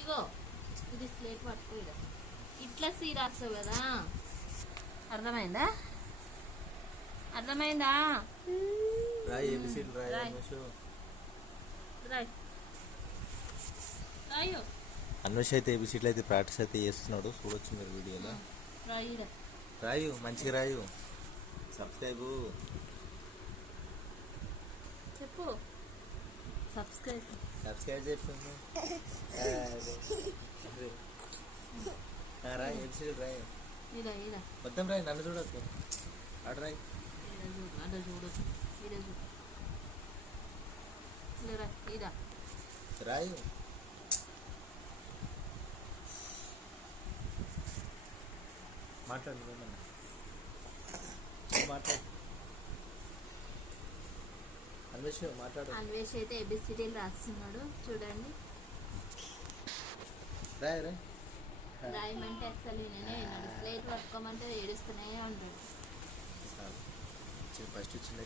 ఇగో ఇది స్లేట్ పట్టుకో. ఇట్లా సీ రాస్తావు కదా, అర్థమైందా? అర్థమైందా? రాయ్ రాయో. అన్వేష్ అయితే ఏబిసిడ్లు అయితే ప్రాక్టీస్ అయితే చేస్తున్నాడు, చూడొచ్చు మీరు వీడియోలో. రాయు మంచిగా రాయు. సబ్స్క్రైబ్ చెప్పు. సబ్స్క్రైబ్ చెప్పింది. రాయ్ ఏబిసిడ్ రాయ్. మొత్తం రాయ్, నన్ను చూడొద్దు. అటు రాయ్. రాయు. మాట్లాడు. అన్వేష్ అయితే ఏబిసిడీలు రాస్తున్నాడు చూడండి. రాయమంటే అసలు నేనే విన్నాడు. స్లేట్ పట్టుకోమంటే ఏడుస్తూనే ఉంటాడు. ఫస్ట్ చిన్న